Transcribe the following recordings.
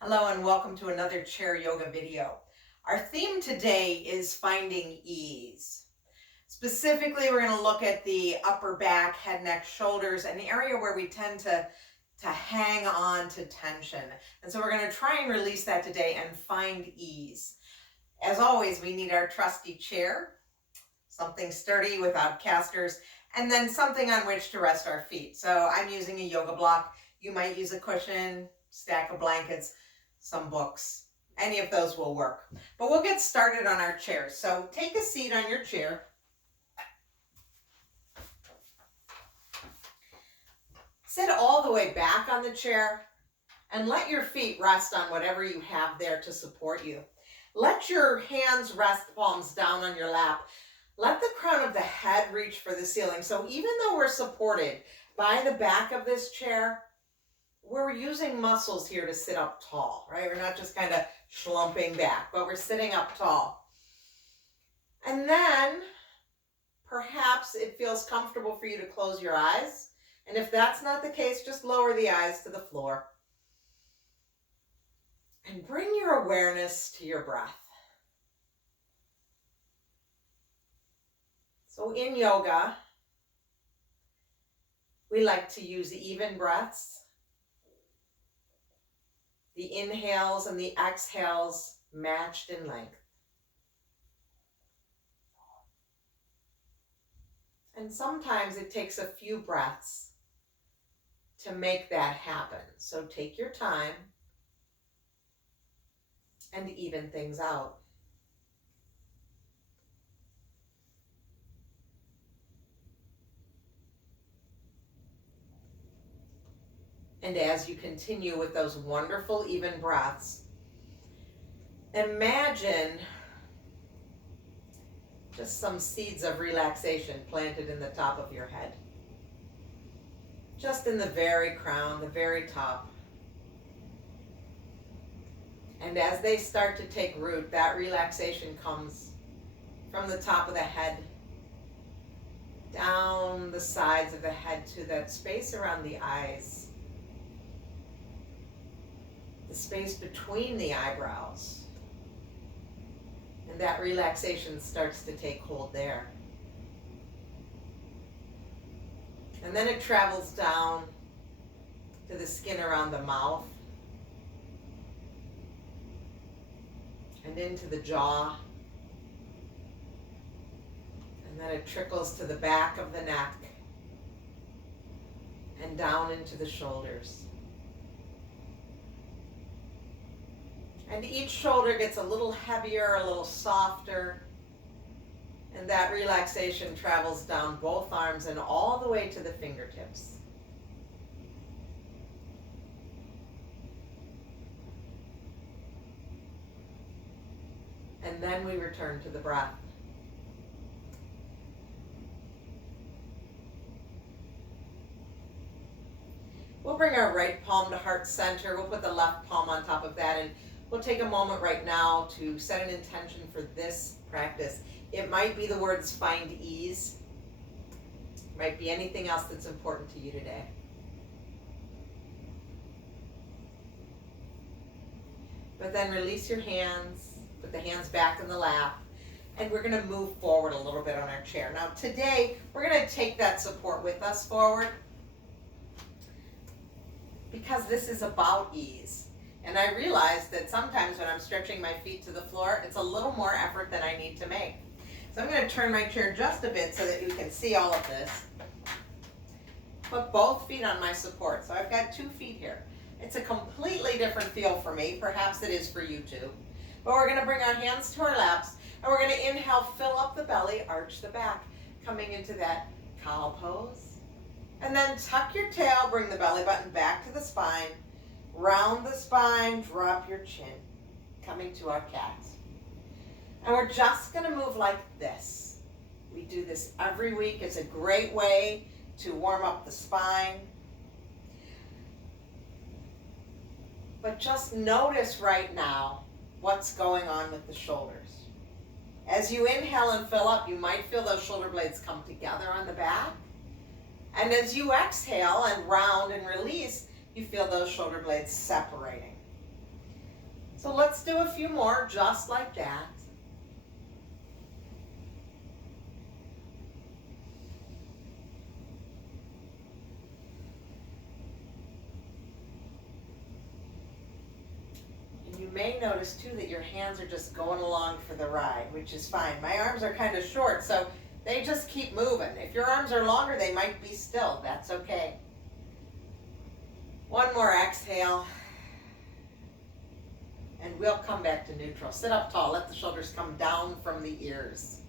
Hello and welcome to another chair yoga video. Our theme today is finding ease. Specifically, we're going to look at the upper back, head, neck, shoulders, an area where we tend to hang on to tension. And so we're going to try and release that today and find ease. As always, we need our trusty chair, something sturdy without casters, and then something on which to rest our feet. So I'm using a yoga block. You might use a cushion, stack of blankets, some books. Any of those will work. But we'll get started on our chairs. So take a seat on your chair. Sit all the way back on the chair and let your feet rest on whatever you have there to support you. Let your hands rest palms down on your lap. Let the crown of the head reach for the ceiling. So even though we're supported by the back of this chair, we're using muscles here to sit up tall, right? We're not just kind of slumping back, but we're sitting up tall. And then perhaps it feels comfortable for you to close your eyes. And if that's not the case, just lower the eyes to the floor. And bring your awareness to your breath. So in yoga, we like to use even breaths. The inhales and the exhales matched in length. And sometimes it takes a few breaths to make that happen. So take your time and even things out. And as you continue with those wonderful even breaths, imagine just some seeds of relaxation planted in the top of your head. Just in the very crown, the very top. And as they start to take root, that relaxation comes from the top of the head, down the sides of the head to that space around the eyes. The space between the eyebrows. And that relaxation starts to take hold there. And then it travels down to the skin around the mouth and into the jaw. And then it trickles to the back of the neck and down into the shoulders. And each shoulder gets a little heavier, a little softer. And that relaxation travels down both arms and all the way to the fingertips. And then we return to the breath. We'll bring our right palm to heart center. We'll put the left palm on top of that, and we'll take a moment right now to set an intention for this practice. It might be the words find ease. It might be anything else that's important to you today. But then release your hands, put the hands back in the lap, and we're going to move forward a little bit on our chair. Now today, we're going to take that support with us forward because this is about ease. And I realize that sometimes when I'm stretching my feet to the floor, it's a little more effort than I need to make. So I'm going to turn my chair just a bit so that you can see all of this. Put both feet on my support. So I've got 2 feet here. It's a completely different feel for me. Perhaps it is for you too. But we're going to bring our hands to our laps, and we're going to inhale, fill up the belly, arch the back, coming into that cow pose. And then tuck your tail, bring the belly button back to the spine. Round the spine, drop your chin, coming to our cat. And we're just going to move like this. We do this every week. It's a great way to warm up the spine. But just notice right now what's going on with the shoulders. As you inhale and fill up, you might feel those shoulder blades come together on the back. And as you exhale and round and release, you feel those shoulder blades separating. So let's do a few more just like that. And you may notice too that your hands are just going along for the ride, which is fine. My arms are kind of short, so they just keep moving. If your arms are longer, they might be still. That's okay. One more exhale. And we'll come back to neutral. Sit up tall. Let the shoulders come down from the ears.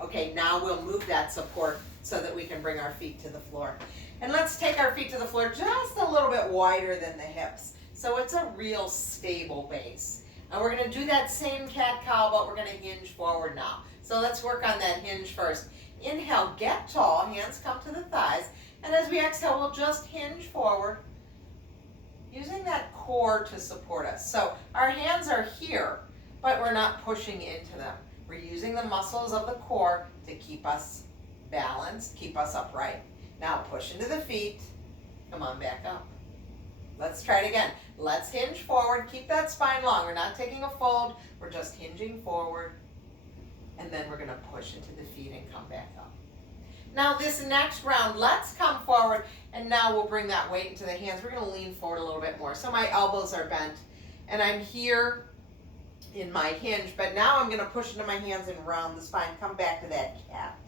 Okay, now we'll move that support so that we can bring our feet to the floor. And let's take our feet to the floor just a little bit wider than the hips. So it's a real stable base. And we're going to do that same cat-cow, but we're going to hinge forward now. So let's work on that hinge first. Inhale, get tall. Hands come to the thighs. And as we exhale, we'll just hinge forward, using that core to support us. So our hands are here, but we're not pushing into them. We're using the muscles of the core to keep us balanced, keep us upright. Now push into the feet. Come on, back up. Let's try it again. Let's hinge forward. Keep that spine long. We're not taking a fold. We're just hinging forward. And then we're going to push into the feet and come back up. Now this next round, let's come forward, and now we'll bring that weight into the hands. We're going to lean forward a little bit more. So my elbows are bent, and I'm here in my hinge, but now I'm going to push into my hands and round the spine. Come back to that cat.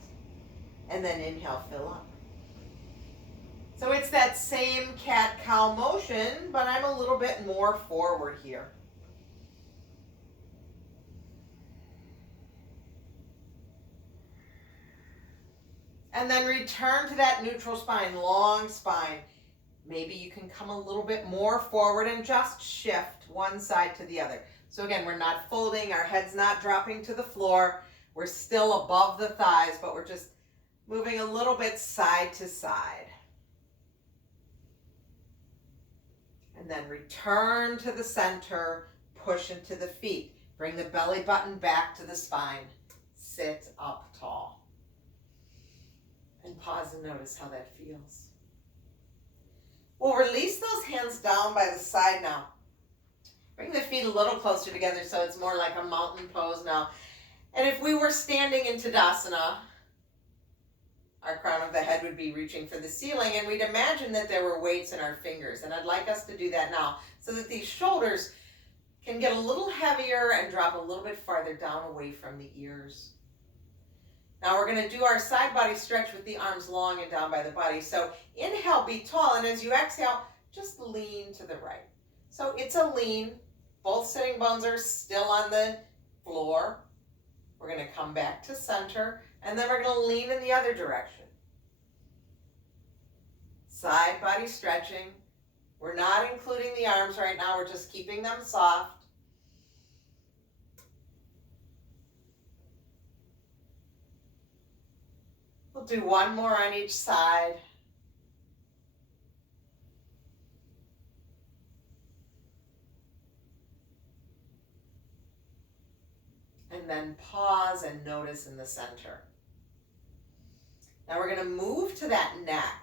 And then inhale, fill up. So it's that same cat-cow motion, but I'm a little bit more forward here. And then return to that neutral spine, long spine. Maybe you can come a little bit more forward and just shift one side to the other. So again, we're not folding, our head's not dropping to the floor. We're still above the thighs, but we're just moving a little bit side to side. And then return to the center, push into the feet. Bring the belly button back to the spine. Sit up tall. And pause and notice how that feels. We'll release those hands down by the side now. Bring the feet a little closer together so it's more like a mountain pose now. And if we were standing in Tadasana, our crown of the head would be reaching for the ceiling, and we'd imagine that there were weights in our fingers. And I'd like us to do that now so that these shoulders can get a little heavier and drop a little bit farther down away from the ears. Now we're going to do our side body stretch with the arms long and down by the body. So inhale, be tall, and as you exhale, just lean to the right. So it's a lean. Both sitting bones are still on the floor. We're going to come back to center, and then we're going to lean in the other direction. Side body stretching. We're not including the arms right now. We're just keeping them soft. We'll do one more on each side. And then pause and notice in the center. Now we're going to move to that neck.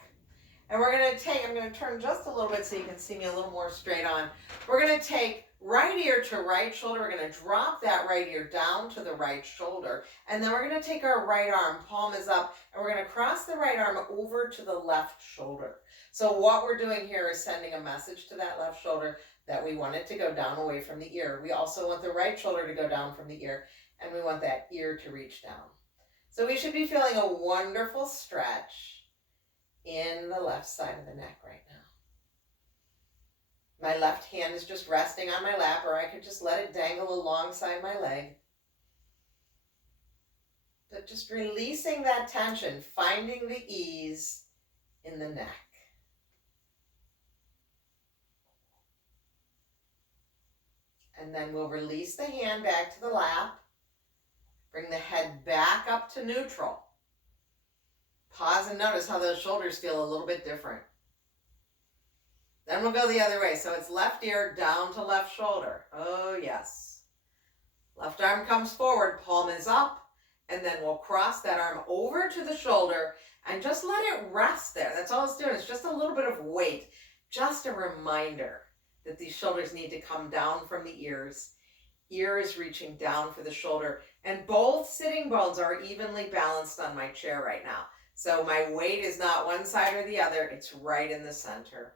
And we're going to take, I'm going to turn just a little bit so you can see me a little more straight on. We're going to take right ear to right shoulder. We're going to drop that right ear down to the right shoulder. And then we're going to take our right arm, palm is up, and we're going to cross the right arm over to the left shoulder. So what we're doing here is sending a message to that left shoulder that we want it to go down away from the ear. We also want the right shoulder to go down from the ear, and we want that ear to reach down. So we should be feeling a wonderful stretch in the left side of the neck right now. My left hand is just resting on my lap, or I could just let it dangle alongside my leg. But just releasing that tension, finding the ease in the neck. And then we'll release the hand back to the lap. Bring the head back up to neutral. Pause and notice how those shoulders feel a little bit different. Then we'll go the other way. So it's left ear down to left shoulder. Oh, yes. Left arm comes forward, palm is up, and then we'll cross that arm over to the shoulder and just let it rest there. That's all it's doing. It's just a little bit of weight. Just a reminder that these shoulders need to come down from the ears. Ear is reaching down for the shoulder, and both sitting bones are evenly balanced on my chair right now. So my weight is not one side or the other, it's right in the center.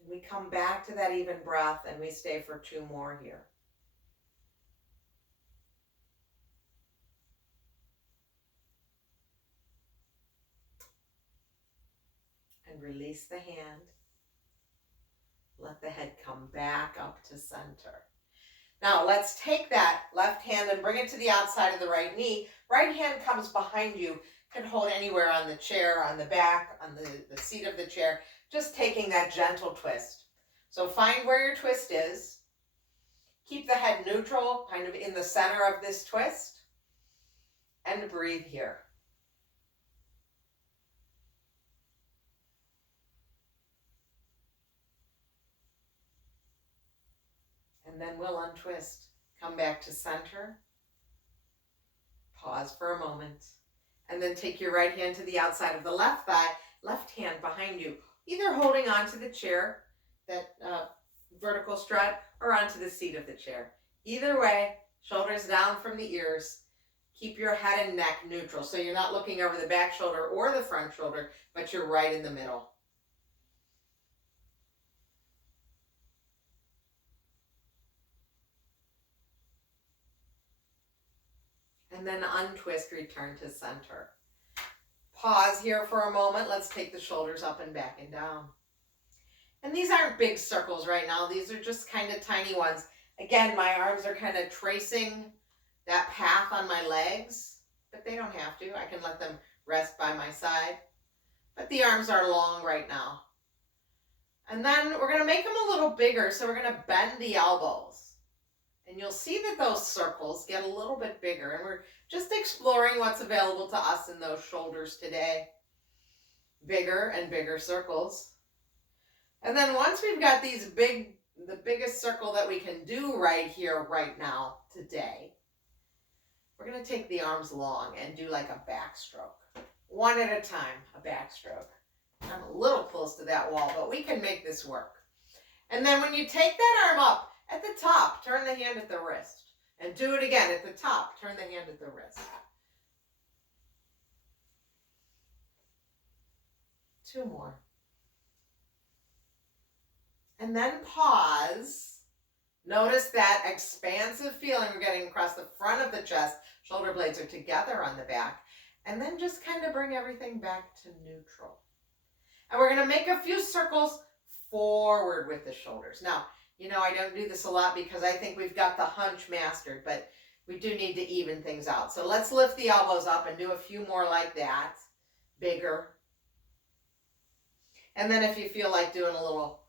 And we come back to that even breath and we stay for 2 more here. And release the hand. Let the head come back up to center. Now let's take that left hand and bring it to the outside of the right knee. Right hand comes behind you. Can hold anywhere on the chair, on the back, on the seat of the chair. Just taking that gentle twist. So find where your twist is. Keep the head neutral, kind of in the center of this twist. And breathe here. And then we'll untwist. Come back to center. Pause for a moment. And then take your right hand to the outside of the left thigh, left hand behind you, either holding onto the chair, that vertical strut, or onto the seat of the chair. Either way, shoulders down from the ears. Keep your head and neck neutral, so you're not looking over the back shoulder or the front shoulder, but you're right in the middle. And then untwist, return to center. Pause here for a moment. Let's take the shoulders up and back and down. And these aren't big circles right now. These are just kind of tiny ones. Again, my arms are kind of tracing that path on my legs, but they don't have to. I can let them rest by my side. But the arms are long right now. And then we're going to make them a little bigger, so we're going to bend the elbows. And you'll see that those circles get a little bit bigger, and we're just exploring what's available to us in those shoulders today. Bigger and bigger circles. And then once we've got these the biggest circle that we can do right here, right now, today, we're going to take the arms long and do like a backstroke. One at a time, a backstroke. I'm a little close to that wall, but we can make this work. And then when you take that arm up, at the top, turn the hand at the wrist. And do it again at the top, turn the hand at the wrist. 2 more. And then pause. Notice that expansive feeling we're getting across the front of the chest. Shoulder blades are together on the back. And then just kind of bring everything back to neutral. And we're going to make a few circles forward with the shoulders. Now, you know, I don't do this a lot because I think we've got the hunch mastered, but we do need to even things out. So let's lift the elbows up and do a few more like that, bigger. And then if you feel like doing a little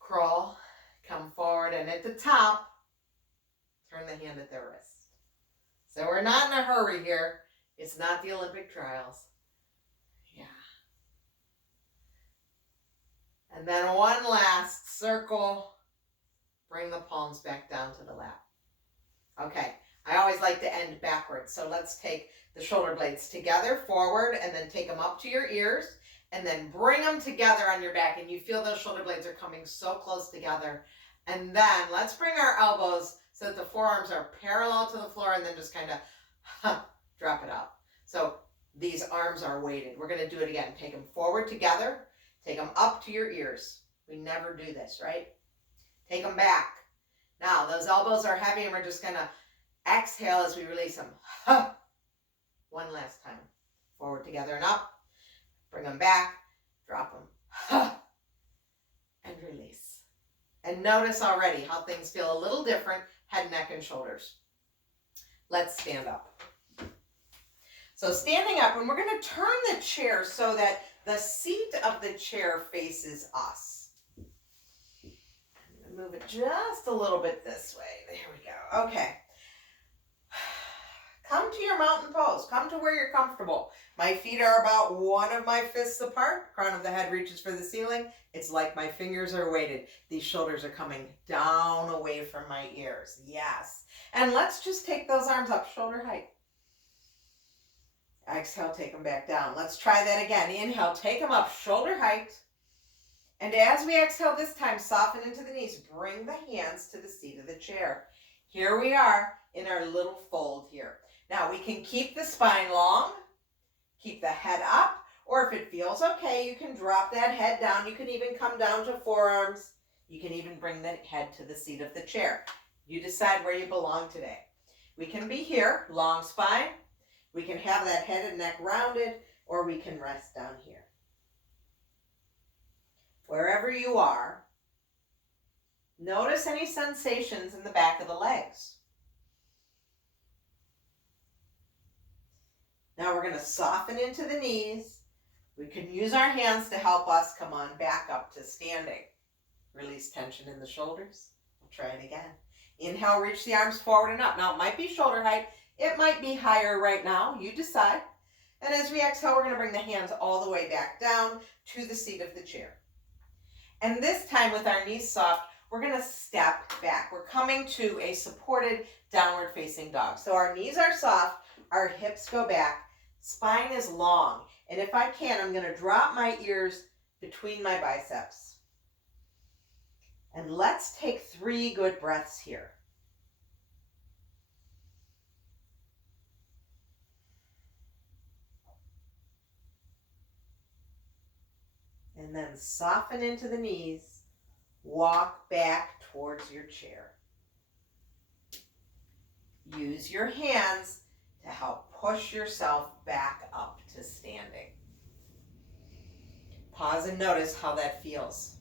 crawl, come forward, and at the top, turn the hand at the wrist. So we're not in a hurry here. It's not the Olympic trials. Yeah. And then one last circle. Bring the palms back down to the lap. Okay, I always like to end backwards. So let's take the shoulder blades together, forward, and then take them up to your ears, and then bring them together on your back. And you feel those shoulder blades are coming so close together. And then let's bring our elbows so that the forearms are parallel to the floor, and then just kind of drop it out. So these arms are weighted. We're going to do it again. Take them forward together. Take them up to your ears. We never do this, right? Take them back. Now, those elbows are heavy, and we're just going to exhale as we release them. One last time. Forward together and up. Bring them back. Drop them. And release. And notice already how things feel a little different, head, neck, and shoulders. Let's stand up. So standing up, and we're going to turn the chair so that the seat of the chair faces us. I'm going to move it just a little bit this way. There we go. Okay. Come to your mountain pose. Come to where you're comfortable. My feet are about one of my fists apart. Crown of the head reaches for the ceiling. It's like my fingers are weighted. These shoulders are coming down away from my ears. Yes. And let's just take those arms up, shoulder height. Exhale, take them back down. Let's try that again. Inhale, take them up shoulder height. And as we exhale this time, soften into the knees. Bring the hands to the seat of the chair. Here we are in our little fold here. Now we can keep the spine long, keep the head up, or if it feels okay, you can drop that head down. You can even come down to forearms. You can even bring the head to the seat of the chair. You decide where you belong today. We can be here, long spine. We can have that head and neck rounded, or we can rest down here. Wherever you are, notice any sensations in the back of the legs. Now we're going to soften into the knees. We can use our hands to help us come on back up to standing. Release tension in the shoulders. We'll try it again. Inhale, reach the arms forward and up. Now it might be shoulder height. It might be higher right now. You decide. And as we exhale, we're going to bring the hands all the way back down to the seat of the chair. And this time with our knees soft, we're going to step back. We're coming to a supported downward facing dog. So our knees are soft, our hips go back, spine is long. And if I can, I'm going to drop my ears between my biceps. And let's take 3 good breaths here. And then soften into the knees. Walk back towards your chair. Use your hands to help push yourself back up to standing. Pause and notice how that feels.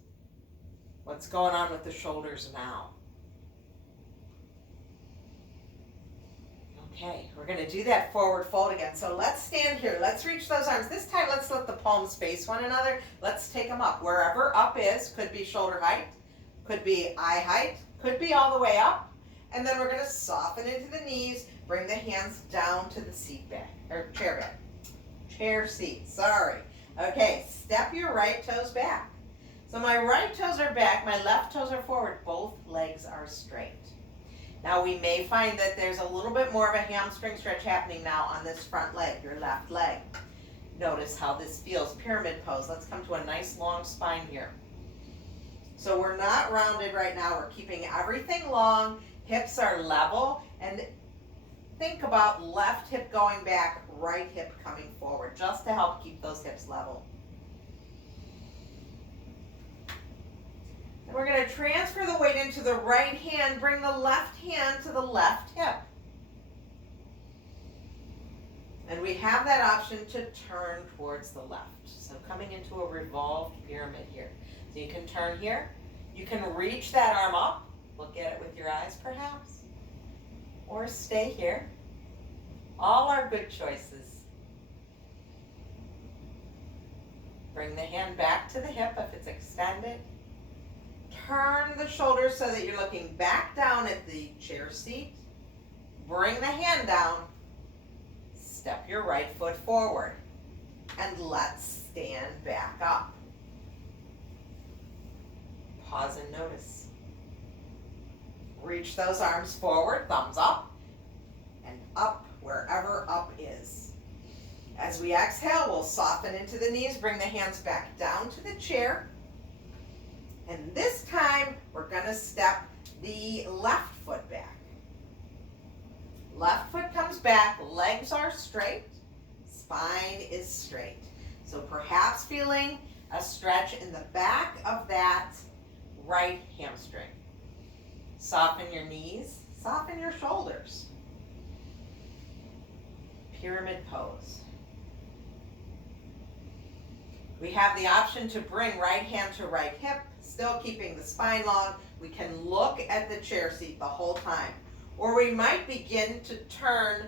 What's going on with the shoulders now? Okay, we're going to do that forward fold again. So let's stand here. Let's reach those arms. This time, let's let the palms face one another. Let's take them up. Wherever up is, could be shoulder height, could be eye height, could be all the way up. And then we're going to soften into the knees. Bring the hands down to the seat back, or chair back. Chair seat, sorry. Okay, step your right toes back. So my right toes are back, my left toes are forward. Both legs are straight. Now we may find that there's a little bit more of a hamstring stretch happening now on this front leg, your left leg. Notice how this feels. Pyramid pose. Let's come to a nice long spine here. So we're not rounded right now. We're keeping everything long. Hips are level. And think about left hip going back, right hip coming forward, just to help keep those hips level. And we're going to transfer the weight into the right hand. Bring the left hand to the left hip. And we have that option to turn towards the left. So coming into a revolved pyramid here. So you can turn here. You can reach that arm up. Look at it with your eyes perhaps. Or stay here. All are good choices. Bring the hand back to the hip if it's extended. Turn the shoulders so that you're looking back down at the chair seat. Bring the hand down. Step your right foot forward. And let's stand back up. Pause and notice. Reach those arms forward, thumbs up, and up wherever up is. As we exhale, we'll soften into the knees, bring the hands back down to the chair. And this time, we're going to step the left foot back. Left foot comes back, legs are straight, spine is straight. So perhaps feeling a stretch in the back of that right hamstring. Soften your knees, soften your shoulders. Pyramid pose. We have the option to bring right hand to right hip, still keeping the spine long. We can look at the chair seat the whole time. Or we might begin to turn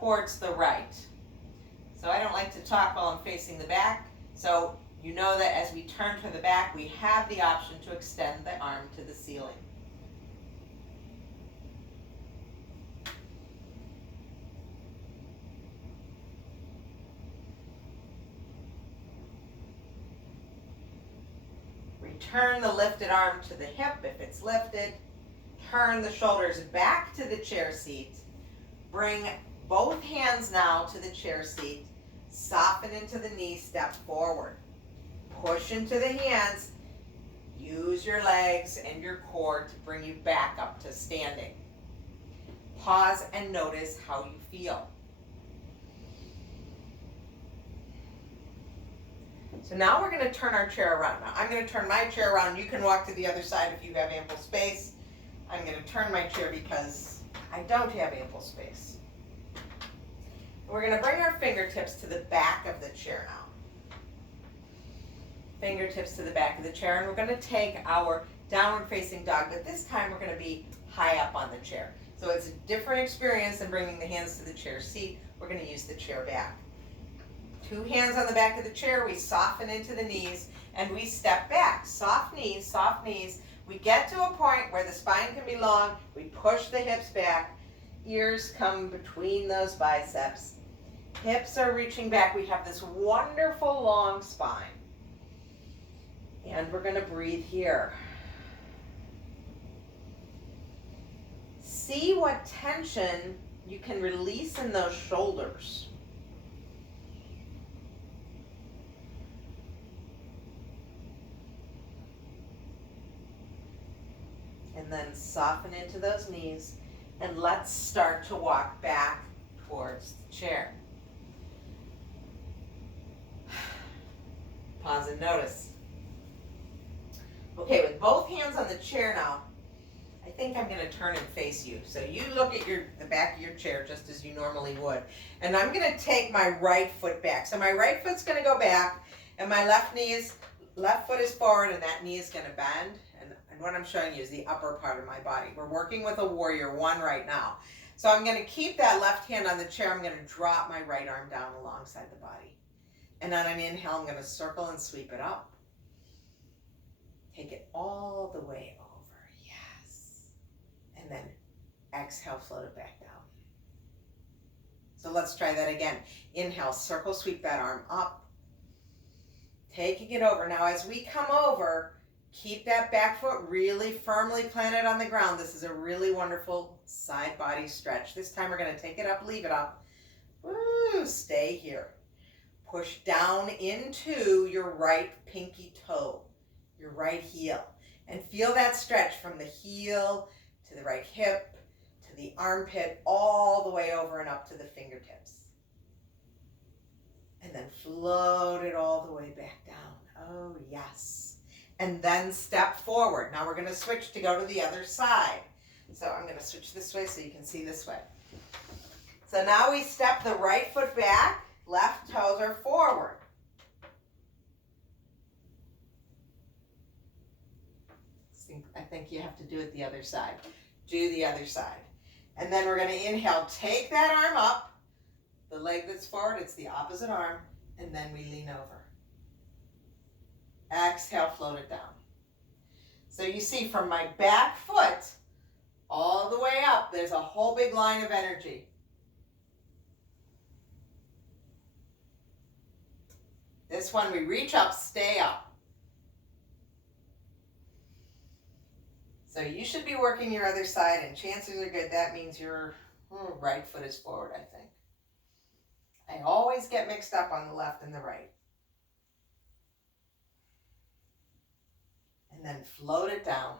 towards the right. So I don't like to talk while I'm facing the back. So you know that as we turn to the back, we have the option to extend the arm to the ceiling. Return the lifted arm to the hip if it's lifted. Turn the shoulders back to the chair seat. Bring both hands now to the chair seat. Soften into the knee, step forward. Push into the hands. Use your legs and your core to bring you back up to standing. Pause and notice how you feel. So now we're going to turn our chair around. Now I'm going to turn my chair around. You can walk to the other side if you have ample space. I'm going to turn my chair because I don't have ample space. We're going to bring our fingertips to the back of the chair now. Fingertips to the back of the chair, and we're going to take our downward facing dog, but this time we're going to be high up on the chair. So it's a different experience than bringing the hands to the chair seat. We're going to use the chair back. 2 hands on the back of the chair, we soften into the knees, and we step back. Soft knees, soft knees. We get to a point where the spine can be long. We push the hips back. Ears come between those biceps. Hips are reaching back. We have this wonderful long spine. And we're going to breathe here. See what tension you can release in those shoulders. And then soften into those knees, and let's start to walk back towards the chair. Pause and notice. Okay, with both hands on the chair now, I think I'm going to turn and face you. So you look at the back of your chair just as you normally would. And I'm going to take my right foot back. So my right foot's going to go back, and my left foot is forward, and that knee is going to bend. And what I'm showing you is the upper part of my body. We're working with a warrior 1 right now. So I'm going to keep that left hand on the chair. I'm going to drop my right arm down alongside the body. And on an inhale, I'm going to circle and sweep it up. Take it all the way over. Yes. And then exhale, float it back down. So let's try that again. Inhale, circle, sweep that arm up. Taking it over. Now as we come over, keep that back foot really firmly planted on the ground. This is a really wonderful side body stretch. This time we're going to take it up, leave it up. Woo, stay here. Push down into your right pinky toe, your right heel. And feel that stretch from the heel to the right hip, to the armpit, all the way over and up to the fingertips. And then float it all the way back down. Oh, yes. And then step forward. Now we're going to switch to go to the other side. So I'm going to switch this way so you can see this way. So now we step the right foot back, left toes are forward. I think you have to do it the other side. Do the other side. And then we're going to inhale, take that arm up. The leg that's forward, it's the opposite arm. And then we lean over. Exhale, float it down. So you see from my back foot all the way up, there's a whole big line of energy. This one, we reach up, stay up. So you should be working your other side, and chances are good that means your right foot is forward, I think. I always get mixed up on the left and the right. And then float it down.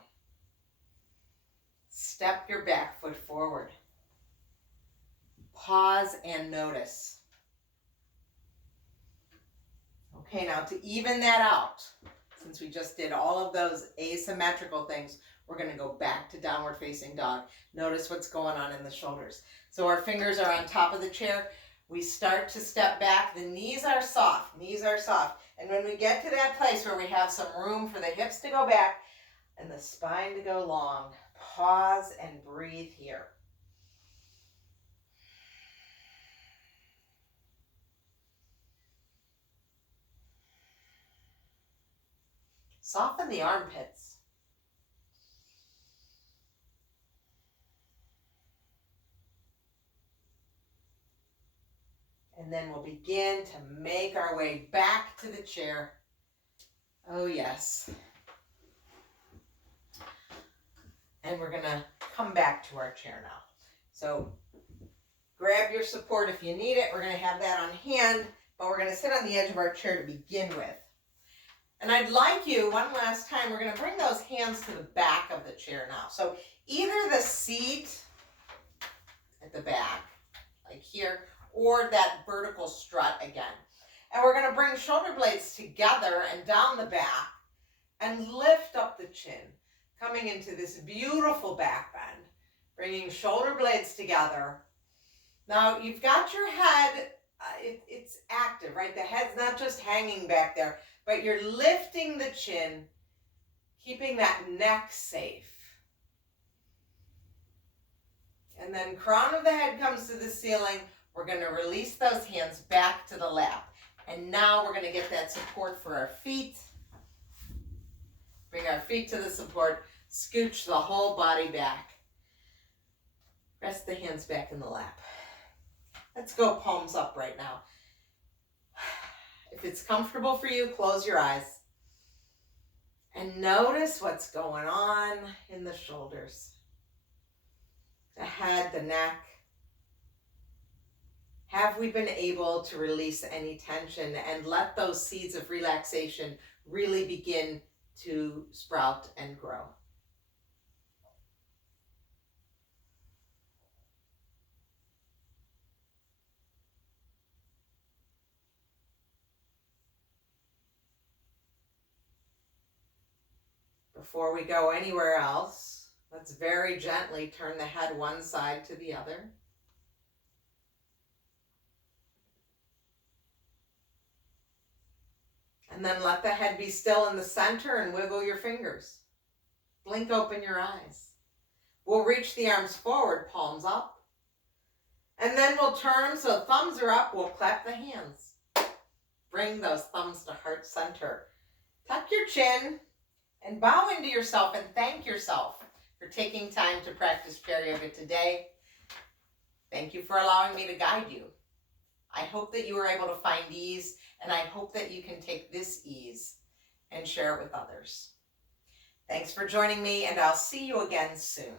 Step your back foot forward. Pause and notice. Okay, now to even that out, since we just did all of those asymmetrical things, we're going to go back to downward facing dog. Notice what's going on in the shoulders. So our fingers are on top of the chair. We start to step back. The knees are soft. Knees are soft. And when we get to that place where we have some room for the hips to go back and the spine to go long, pause and breathe here. Soften the armpits. And then we'll begin to make our way back to the chair. Oh, yes. And we're going to come back to our chair now. So Grab your support if you need it. We're going to have that on hand, but we're going to sit on the edge of our chair to begin with. And I'd like you, one last time, we're going to bring those hands to the back of the chair now. So either the seat at the back, like here, or that vertical strut again. And we're going to bring shoulder blades together and down the back and lift up the chin, coming into this beautiful back bend, bringing shoulder blades together. Now you've got your head, it's active, right? The head's not just hanging back there, but you're lifting the chin, keeping that neck safe. And then crown of the head comes to the ceiling. We're going to release those hands back to the lap. And now we're going to get that support for our feet. Bring our feet to the support. Scooch the whole body back. Rest the hands back in the lap. Let's go palms up right now. If it's comfortable for you, close your eyes. And notice what's going on in the shoulders. The head, the neck. Have we been able to release any tension and let those seeds of relaxation really begin to sprout and grow? Before we go anywhere else, let's very gently turn the head one side to the other. And then let the head be still in the center and wiggle your fingers. Blink open your eyes. We'll reach the arms forward, palms up. And then we'll turn them so thumbs are up. We'll clap the hands. Bring those thumbs to heart center. Tuck your chin and bow into yourself and thank yourself for taking time to practice chair yoga today. Thank you for allowing me to guide you. I hope that you were able to find ease, and I hope that you can take this ease and share it with others. Thanks for joining me, and I'll see you again soon.